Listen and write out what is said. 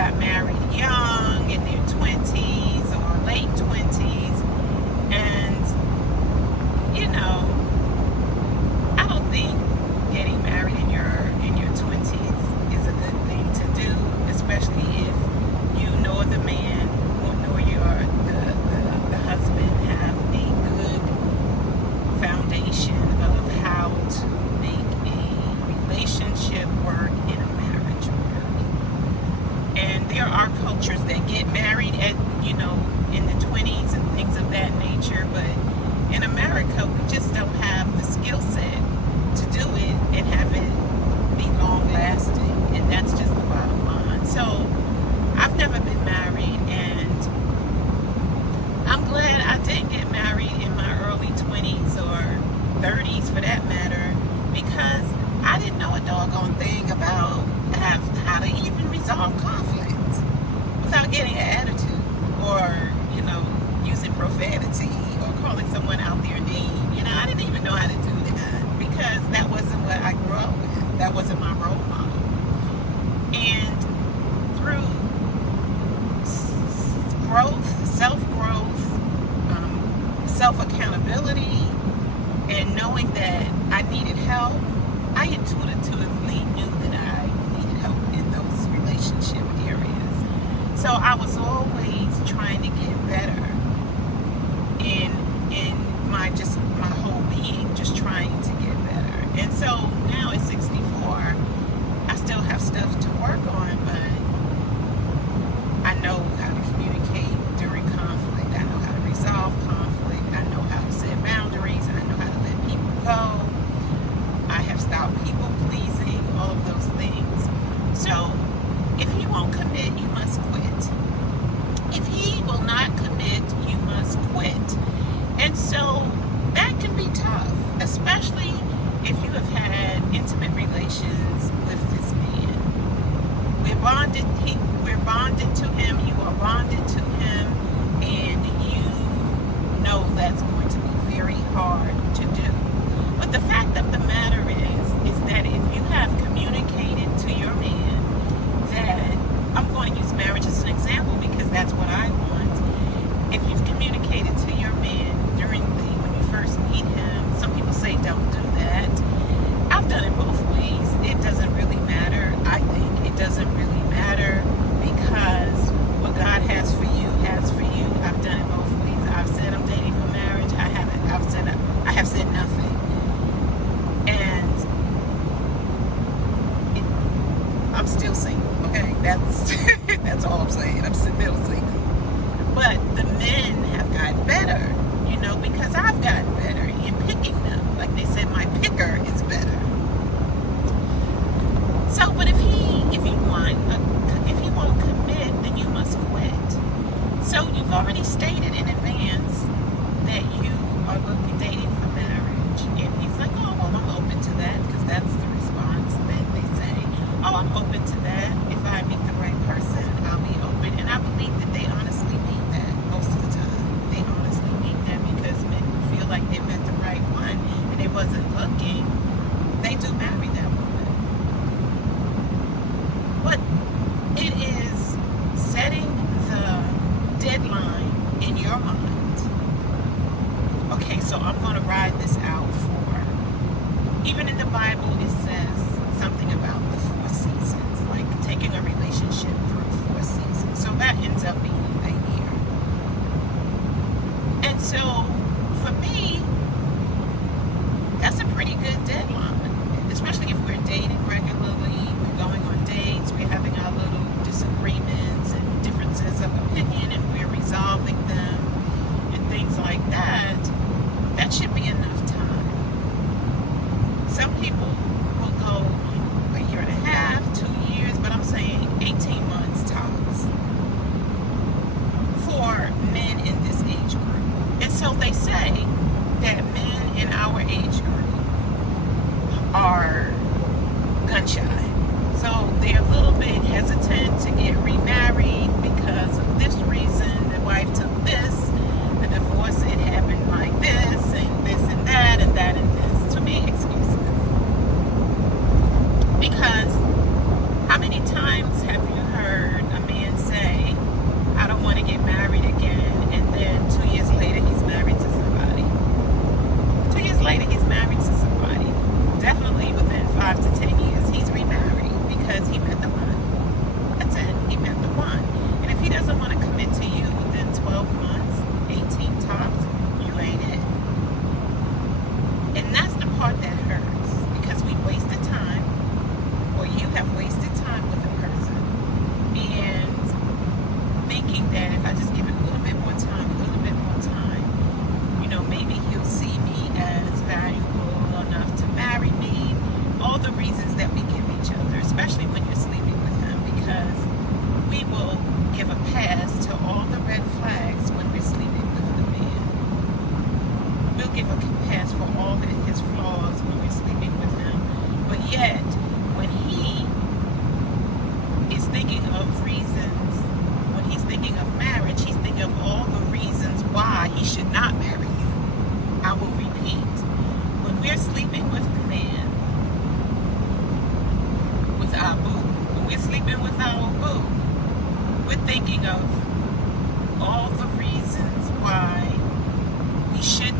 got married young, in their 20s or late 20s. And, I don't think getting married in your 20s is a good thing to do, especially if you nor the man nor the husband have a good foundation of how to make a relationship work and a marriage work. And there are cultures that get married at, in the 20s and things of that nature, but in America, we just don't have the skill set to do it and have it be long lasting. And that's just the bottom line. So I've never been married, and I'm glad I didn't get married in my early 20s or 30s for that matter, because I didn't know a doggone thing about how to even resolve conflict without getting an attitude or, using profanity or calling someone out their name. I didn't even know how to do that because that wasn't what I grew up with. That wasn't my role model. And through growth, self-growth, self-accountability, and knowing that I needed help, I intuitively knew that I needed help in those relationship areas. So I was always trying to get better in my whole being, just trying to get better. And so now at 64, I still have stuff to work on, but I know how to communicate during conflict. I know how to resolve conflict. I know how to set boundaries. I know how to let people go. I have stopped people pleasing, all of those things. So if you won't commit, you must quit. If he will not commit, you must quit. And so that can be tough, especially if you have had intimate relations with this man. We're bonded to him, you are bonded to him, and you know that's going to be very hard to do. But the fact of the matter is that if you have communicated to your man that, I'm going to use marriage as an example because that's what I want. If you've communicated to your man when you first meet him, some people say don't do that. I've done it both ways. It doesn't really matter. I think it doesn't really matter because what God has for you has for you. I've done it both ways. I've said I'm dating for marriage. I haven't. I have said nothing. And I'm still single. Okay, that's all I'm saying. I'm still single. But the men have gotten better, because I've gotten better in picking them. Like they said, my picker is better. So, but if he won't commit, then you must quit. So you've already stated in advance that you are dating for marriage, and he's like, oh well, I'm open to that, because that's the response that they say. Oh, I'm open to that. If I meet the right person, I'll be open. And I believe that they honestly mean that most of the time. They honestly mean that because men who feel like they met the right one and they wasn't looking, they do marry that woman. thinking of all the reasons why we should